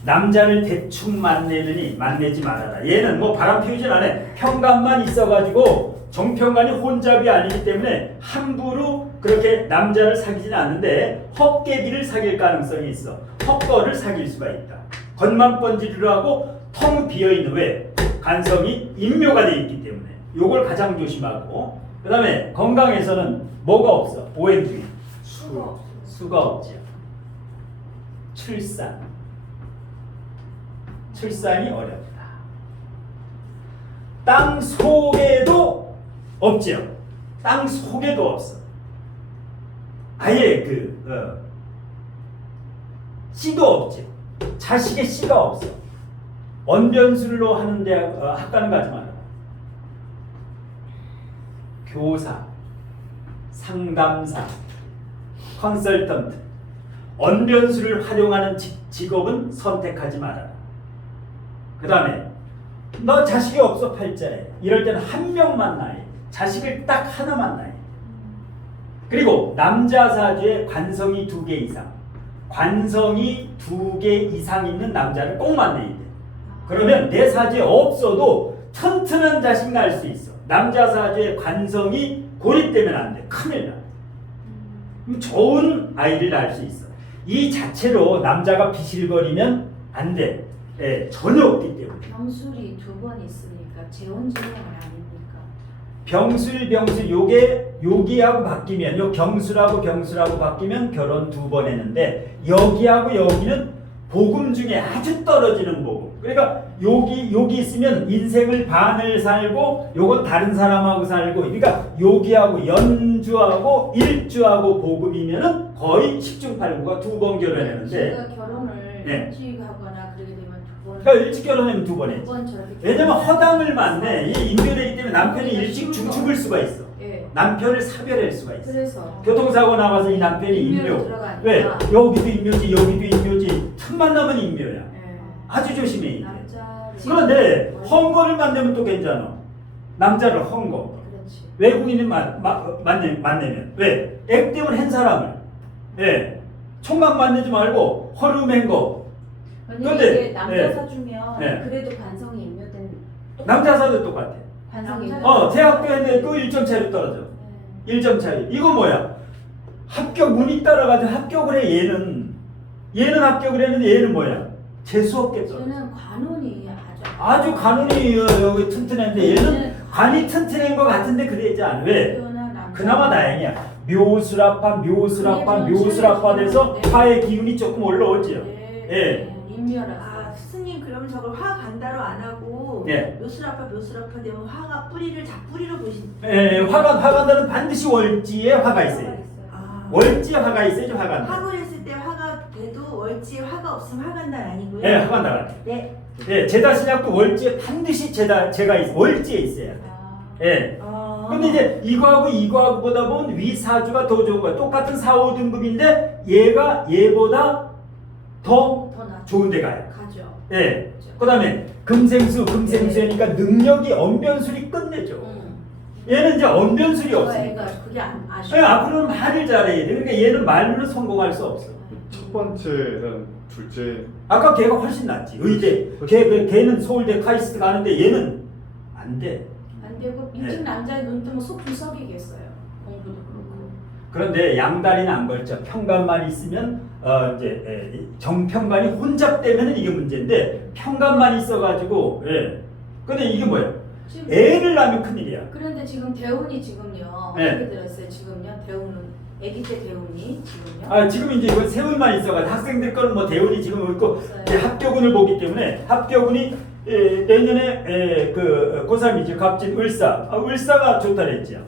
남자를 대충 만내지 말아라. 얘는 뭐 바람 피우진 않아. 평간만 있어가지고 정평간이 혼잡이 아니기 때문에 함부로 그렇게 남자를 사귀진 않는데 헛개비를 사귈 가능성이 있어. 헛거를 사귈 수가 있다. 겉만 번지르르 하고 텅 비어있는 왜? 간성이 인묘가 돼 있기 때문에 요걸 가장 조심하고 그 다음에 건강에서는 뭐가 없어? OND 수가 없죠. 출산이 어렵다. 땅 속에도 없죠. 땅 속에도 없어. 아예 씨도 없죠. 자식의 씨가 없어. 언변술로 하는 대학 학과는 가지 마라. 교사, 상담사, 컨설턴트, 언변술을 활용하는 직업은 선택하지 말아라. 그 다음에 너 자식이 없어 팔자에 이럴 때는 한 명만 낳아야 돼. 자식을 딱 하나만 낳아야 돼. 그리고 남자 사주에 관성이 2개 이상, 관성이 2개 이상 있는 남자를 꼭 만나야 돼. 그러면 내 사주에 없어도 튼튼한 자식 낳을 수 있어. 남자 사주에 관성이 고립되면 안 돼. 큰일 나. 좋은 아이를 낳을 수 있어. 이 자체로 남자가 비실거리면 안 돼. 예, 전혀 없기 때문에. 병술이 2번 있으니까 재혼지명 아닙니까? 병술 요게 여기하고 바뀌면 요 경술하고 바뀌면 결혼 2번 했는데 여기하고 여기는 복음 중에 아주 떨어지는 복음. 그러니까 여기 있으면 인생을 반을 살고 요건 다른 사람하고 살고 그러니까 여기하고 연주하고 일주하고 복음이면은 거의 10중8구가 2번 결혼했는데 제가 결혼을 네. 일찍 하거나 그러게 되면 2번. 그러니까 일찍 결혼하면 2번 했지. 2번 저렇게. 왜냐면 허당을 만내. 이 인교되기 때문에 남편이 일찍 죽을 수가 있어. 예. 남편을 사별할 수가 있어. 그래서 교통사고 나가서 이 남편이 인묘로 인묘. 들어가니까. 왜? 여기도 인묘지 여기도 인묘지. 첫 만나면 인묘야. 예. 아주 조심해. 남자. 그런데 헝거를 만나면 또 괜찮아. 남자를 헝거. 그렇지. 외국인을 만나면 왜? 액땜을 한 사람을. 예. 총각 만나지 말고 허름한 거. 만약에 근데, 이게 남자 예. 사주면 예. 그래도 관성이 임묘된 남자 사도 똑같아. 관성이 대학교 했는데 또 1점 차이로 떨어져. 1점 차이. 이거 뭐야? 합격 운이 따라가지고 합격을 해. 얘는 합격을 했는데 얘는 뭐야? 재수 없겠어. 저는 관운이 아주 관운이 여기 튼튼한데 얘는 관이 튼튼한 것 같은데 그러지 않아. 왜? 그나마 다행이야. 묘술합파 돼서 네. 화의 기운이 조금 올라오지요. 예. 임묘라. 스님 그러면 저걸 화 간다로 안 하고 예. 묘술아파 되면 화가 뿌리를 잡뿌리로 보신. 예, 화간다는 반드시 월지에 화가 있어요. 아. 월지에 화가 있어야지 화간다. 화를 했을 때 화가 돼도 월지에 화가 없으면 화간다 아니고요. 예, 화간다. 네. 예, 제다신약도 월지에 반드시 제가 월지에 있어야 돼. 예. 근데 이제 이거하고 보다 보면 위사주가 더 좋은 거야. 똑같은 4, 5등급인데 얘보다 더 좋은 데 가요. 가죠. 예. 그다음에 금생수니까 능력이 언변술이 끝내죠. 얘는 이제 언변술이 없으니까. 그게 아쉬워. 예, 앞으로는 말을 잘해야 돼. 그러니까 얘는 말로는 성공할 수 없어. 첫 번째랑 둘째 아까 걔가 훨씬 낫지. 의대. 걔는 서울대 카이스트 가는데 얘는 안 돼. 안 되고 일찍 남자의 눈 뜨면 속 불썩이겠어요. 공부도 그렇고. 그런데 양다리는 안 걸쳐. 평간만 있으면 이제 정평간이 혼잡되면 이게 문제인데 평간만 있어가지고 근데 이게 뭐야? 지금 애를 낳으면 큰일이야. 그런데 지금 대운이 지금요. 네. 어떻게 들었어요? 지금요. 대운은 아기 때 대운이 지금요. 아 지금 이제 이거 세운만 있어가지고 학생들 거는 뭐 대운이 지금 있고 없어요. 이제 합격운을 보기 때문에 합격운이 내년에 그 고3이죠. 갑진 을사. 을사가 좋다 그랬죠.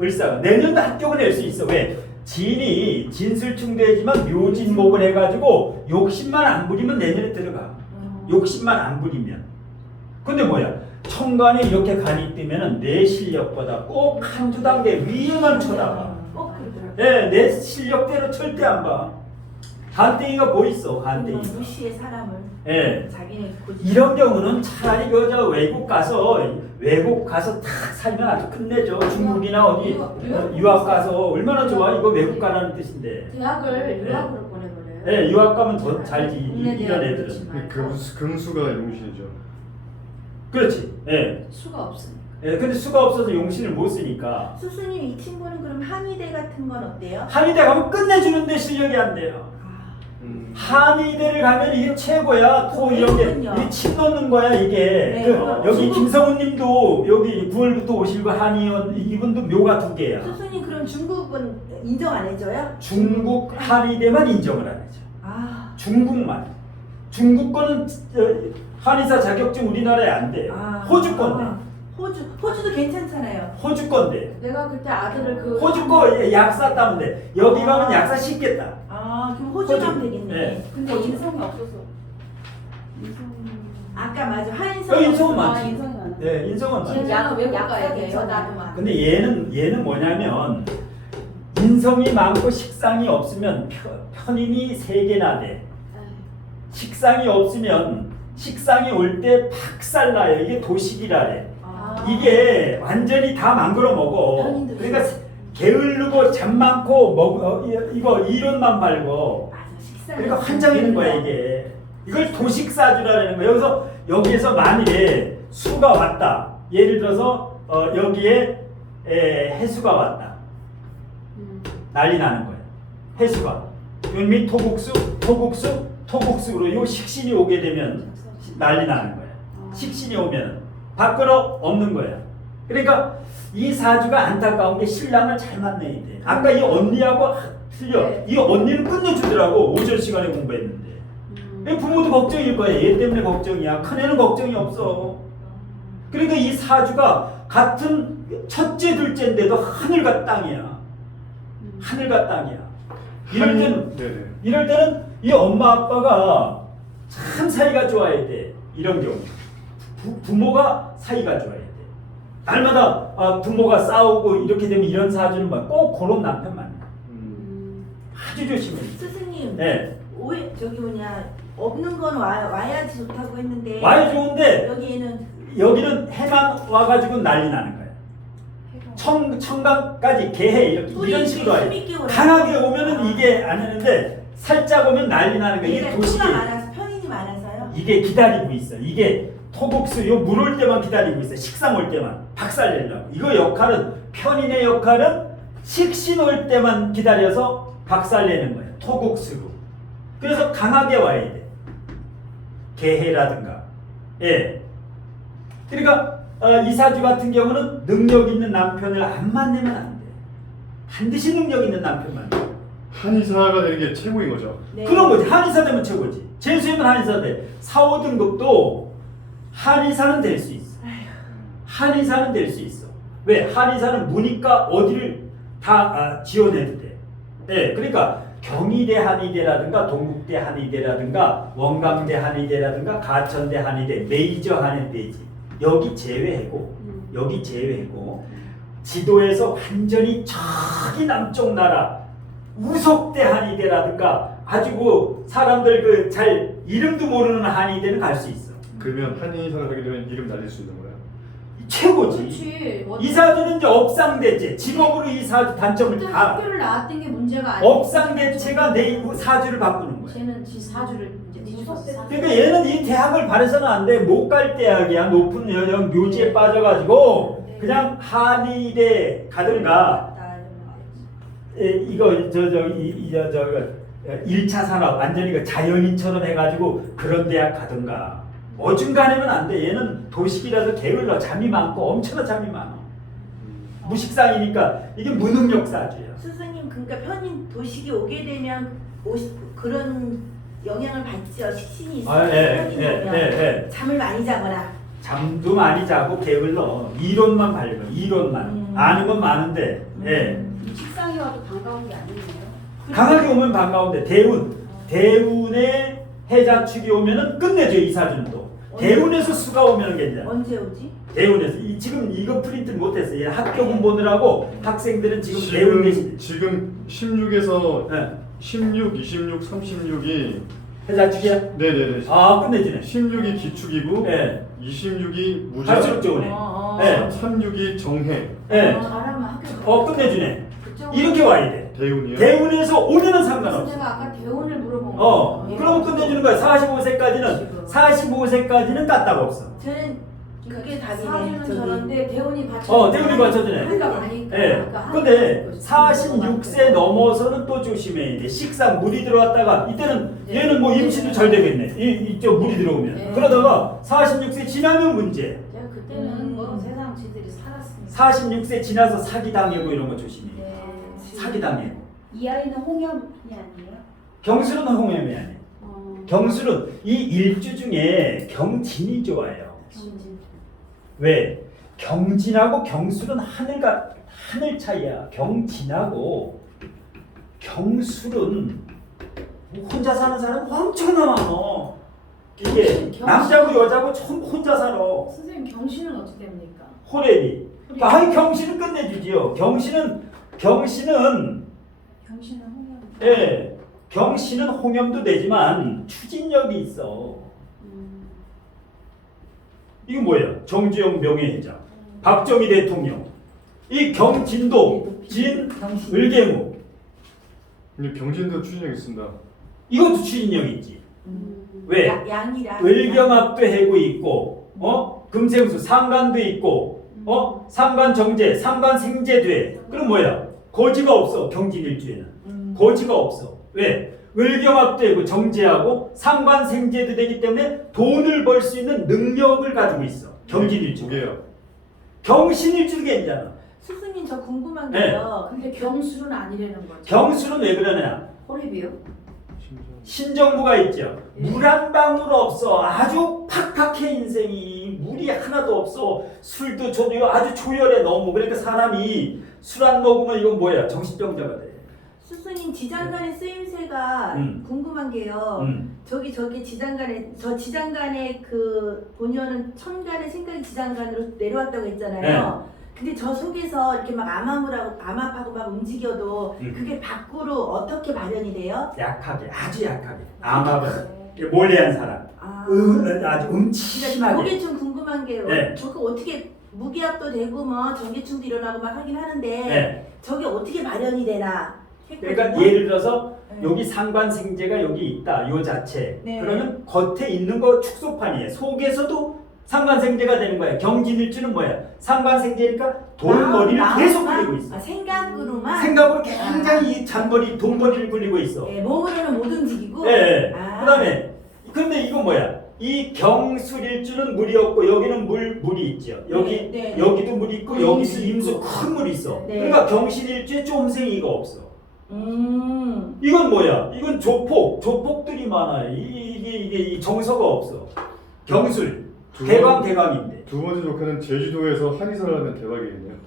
을사가 내년도 합격을 낼 수 있어. 왜? 진이 진술충대지만 묘진목을 해가지고 욕심만 안 부리면 내년에 들어가. 욕심만 안 부리면. 근데 뭐야? 천간에 이렇게 간이 뜨면은 내 실력보다 꼭 한두 단계 위에만 쳐다봐. 꼭 그러더라고요. 내 실력대로 절대 안 봐. 간땡이가 뭐 있어? 간땡이가. 무시의 사람을 자기네 이런 경우는 차라리 그저 외국 가서 탁 살면 아주 끝내죠. 중국이나 어디 유학 가서 얼마나 좋아. 이거 외국 가라는 뜻인데. 대학을 유학으로 보내버려요. 유학 가면 더 잘 국내 이런 대학은 애들은. 그렇지만 금수가 용신이죠. 그렇지. 수가 없으니까. 근데 수가 없어서 용신을 못 쓰니까. 수수님 이 친구는 그럼 한의대 같은 건 어때요? 한의대 가면 끝내주는데 실력이 안 돼요. 한의대를 가면 이게 최고야. 또 이런 그렇군요. 게 침 놓는 거야 이게. 네, 여기 중국- 김성훈님도 여기 9월부터 오시고 한의원 이분도 묘가 2개야. 수수님 그럼 중국은 인정 안 해줘요? 중국 한의대만 인정을 안 하죠. 아, 중국만. 중국 거는 한의사 자격증 우리나라에 안 돼요. 호주 건데. 호주도 괜찮잖아요. 호주 건데. 내가 그때 아들을 그 호주 거 약사 따면 돼. 여기 가면 약사 쉽겠다. 그럼 호주 가면 호주. 되겠네. 네. 근데 인성이 없어서 인성이 아까 맞아 한의사. 인성은 많지. 인성이 많아. 인성은 많지. 진짜 외국 약사 가야 돼요. 괜찮아요. 나도 많아. 근데 얘는 뭐냐면 인성이 많고 식상이 없으면 편인이 3개나 돼. 식상이 없으면 식상이 올 때 박살나요. 이게 도식이라래. 이게 완전히 다 망그러 먹어. 편인도 그러니까 게으르고 잠 많고 이거 이론만 발고 맞아 식사. 그러니까 환장이는 거야 이게. 이걸 도식사주라는 거야. 여기에서 만일에 수가 왔다. 예를 들어서 여기에 해수가 왔다. 난리 나는 거야. 해수가. 미 토국수로 요 식신이 오게 되면 난리 나는 거야. 식신이 오면 밖으로 없는 거야. 그러니까 이 사주가 안타까운 게 신랑을 잘 만나야 돼. 아까 이 언니하고 틀려. 네. 이 언니는 끝내주더라고. 오전 시간에 공부했는데. 부모도 걱정일 거야. 얘 때문에 걱정이야. 큰애는 걱정이 없어. 그러니까 이 사주가 같은 첫째 둘째인데도 하늘과 땅이야. 하늘과 땅이야. 이럴 때는 이 엄마 아빠가 참 사이가 좋아야 돼. 이런 경우. 부모가 사이가 좋아야 돼. 날마다 부모가 싸우고 이렇게 되면 이런 사주는 꼭 그런 남편 만나. 아주 조심해. 스승님. 네. 없는 건 와야지 좋다고 했는데. 와야 좋은데 여기는 해만 와가지고 난리 나는 거야. 청강까지 개해 이런 식으로 와요. 강하게 오면은 이게 안 하는데 살짝 오면 난리 나는 거야. 이게 도식이. 토가 많아서 편인이 많아서요. 이게 기다리고 있어. 이게 토국수 요 물 올 때만 기다리고 있어. 식상 올 때만 박살 내려고. 이거 역할은 편인의 역할은 식신 올 때만 기다려서 박살 내는 거야. 토국수로. 그래서 강하게 와야 돼. 개해라든가. 그러니까 이 사주 같은 경우는 능력 있는 남편을 안 만나면 안 돼. 반드시 능력 있는 남편만. 한의사가 되는 게 최고인 거죠. 네. 그런 거지. 한의사 되면 최고지. 재수하면 한의사 돼. 4, 5등급도 한의사는 될 수 있어. 한의사는 될 수 있어. 왜? 한의사는 문이과 어디를 다 지원해도 돼. 그러니까 경희대 한의대라든가 동국대 한의대라든가 원광대 한의대라든가 가천대 한의대 메이저 한의대지. 여기 제외고 지도에서 완전히 저기 남쪽 나라 우석대 한의대라든가 아주 사람들 잘 이름도 모르는 한의대는 갈 수 있어. 그러면 한의사를 하게 되면 이름 날릴 수 있는 거예요? 최고지. 그렇지. 이 사주는 이제 업상대체 직업으로 이 사주 단점을 일단 다 학교를 나왔던 게 문제가 아니고 업상대체가 내 사주를 바꾸는 거야. 쟤는 지 사주를 이제 뒤집었어. 그러니까 얘는 이 대학을 바래서는 안 돼. 못 갈 대학이야. 높은 여영 묘지에 빠져가지고 그냥 한의대 가든가 이거 저 1차 산업 완전히 그 자연인처럼 해가지고 그런 대학 가든가 어중간하면 안 돼. 얘는 도식이라서 게을러 잠이 많고 엄청나 잠이 많아. 무식상이니까 이게 무능력사주야. 스승님 그러니까 편인 도식이 오게 되면 그런 영향을 받죠. 식신이 있어요. 편인이 오면 잠을 많이 자거나. 잠도 많이 자고 게을러. 이론만 밝아. 이론만. 아는 건 많은데. 예. 식상이 와도 반가운 게 아니네요. 강하게 오면 반가운데 대운에 해자축이 오면은 끝내줘. 이 사주는 또. 대운에서 수가 오면 괜찮아. 언제 오지? 대운에서 지금 이거 프린트를 못했어. 얘 학교 공부하느라고 학생들은 지금 대운 대신 지금 16에서 네. 16, 26, 36이 해자축이야? 네네네. 아 끝내주네. 16이 기축이고 네. 26이 무자, 갈수록 좋으네. 네. 36이 정해. 네. 잘하면 학교 끝내주네. 그쪽으로 이렇게 와야 돼. 대운이요. 대운에서 오면은 상관없어. 제가 아까 대운을 물어본 거예요. 그럼 끝내주는 거야. 45세까지는 까딱 없어. 저는 그게 답이네. 사주는 저기. 저런데 대운이 받쳐. 대운이 받쳐주네. 한다고 하니까. 예. 아까 근데 하는 거 46세 넘어서는 또 조심해야 돼. 식상 물이 들어왔다가 이때는 얘는 뭐 임신도 잘 되겠네. 이쪽 물이 들어오면. 네. 그러다가 46세 지나면 문제. 제가 그때는 뭐 세상 지들이 살았으니까. 46세 지나서 사기 당하고 이런 거 조심해. 네. 사기 당하고. 이 아이는 홍염이 아니에요? 경술은 홍염이 아니야. 경술은 이 일주 중에 경진이 좋아요. 경진. 왜? 경진하고 경술은 하늘 차이야. 경진하고 경술은 혼자 사는 사람 엄청나 많어. 이게 남자고 여자고 전부 혼자 살아. 선생님 경신은 어떻게 됩니까? 호래비. 경신은 끝내주지요. 경신은 경신은 홍염. 예, 경신은 홍염도 되지만 추진력이 있어. 이거 뭐예요? 정주영 명예회장, 박정희 대통령, 이 경진도, 진, 을개무. 근데 경진도 추진력 있습니다. 이것도 추진력이 있지. 왜? 양이라. 을경합도 해고 있고, 금생수, 상관도 있고, 상관 정제, 상관 생제도 해. 그럼 뭐야? 거지가 없어. 경진 일주에는. 거지가 없어. 왜? 을경합도 하고 정제하고 상관 생제도 되기 때문에 돈을 벌 수 있는 능력을 가지고 있어. 경진 일주. 두개요. 경신 일주도 괜찮아. 스승님 저 궁금한 네. 게요. 근데 경술은 아니라는 거죠. 경술은 왜 그러냐? 호랩이요? 신정부가 있죠. 물 한 방울 없어. 아주 팍팍해 인생이. 물이 하나도 없어. 술도 저도 아주 조열해 너무. 그러니까 사람이 술 안 먹으면 이건 뭐야? 정신병자가 돼. 스승님 지장간의 쓰임새가 궁금한 게요. 저기 지장간의 그 본연은 천간의 생각이 지장간으로 내려왔다고 했잖아요. 근데 저 속에서 이렇게 막 암압하고 막 움직여도 그게 밖으로 어떻게 발현이 돼요? 약하게, 아주 약하게. 암압은 몰래한 사람. 아주 음침하게. 그게 좀 궁금한 게요. 네. 저거 어떻게 무기압도 되고 뭐 전기충도 일어나고 막 하긴 하는데 네. 저게 어떻게 발현이 되나? 그러니까 예를 들어서 여기 상관생제가 여기 있다. 요 자체. 네. 그러면 겉에 있는 거 축소판이에요. 속에서도 상관생제가 되는 거야. 경진일주는 뭐야? 상관생제니까 돈벌이를 계속 굴리고 있어. 생각으로만? 생각으로 굉장히 이 잔벌이, 돈벌이를 굴리고 있어. 네, 몸으로는 못 움직이고. 예. 그다음에 근데 이건 뭐야? 이 경술일주는 물이 없고 여기는 물이 있죠. 여기 네. 여기도 물이 있고 여기도 임수 큰 물이 있어. 네. 그러니까 경신일주에 좀생이가 없어. 이건 뭐야? 이건 조폭들이 많아요. 이게 이 정서가 없어. 경술 대강인데. 두 번째 조카는 제주도에서 한의사를 하면 대박이겠네요.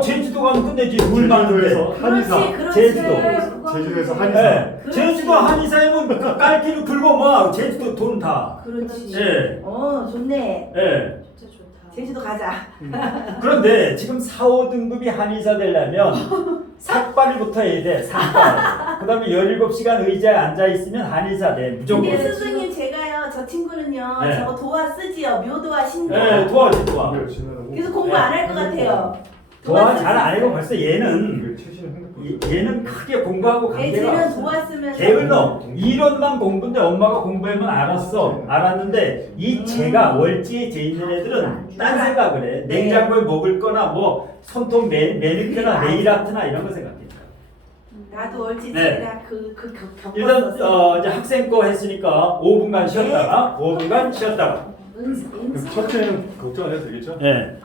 제주도 가면 끝내지. 물 많은데. 제주도에서 한의사. 그렇지. 제주도에서 한의사. 네. 그렇지. 제주도 한의사이면 그 깔기를 긁어 막 제주도 돈 다. 그렇지. 예. 좋네. 예. 진짜 좋다. 제주도 가자. 그런데 지금 4, 5등급이 한의사 되려면 삭발부터 해야 돼. 삭발. 그다음에 17시간 의자에 앉아 있으면 한의사 돼. 무조건. 근데 스승님 제가요 저 친구는요 네. 저거 도화 쓰지요. 묘도화 신도화. 네, 도와줘, 도와. 그래서 공부 안 할 것 같아요. 도와 잘 안 해고 벌써 얘는 최신의 핸드폰. 얘는 크게 공부하고 관계가 쟤는 없어. 도화 쓰면서 게을러. 이론만 공부인데 엄마가 공부하면 알았는데 이 쟤가 월지에 재 있는 애들은 딴 생각을 해. 냉장고에 먹을 거나 뭐 손톱 매니큐나 네일 아트나 이런 거 생각해. 나도 얼지 네. 내가 겪었었어. 일단 이제 학생 거 했으니까 5분간 쉬었다가 5분간 쉬었다가. 은지 첫째는 걱정 안 해도 되겠죠? 예.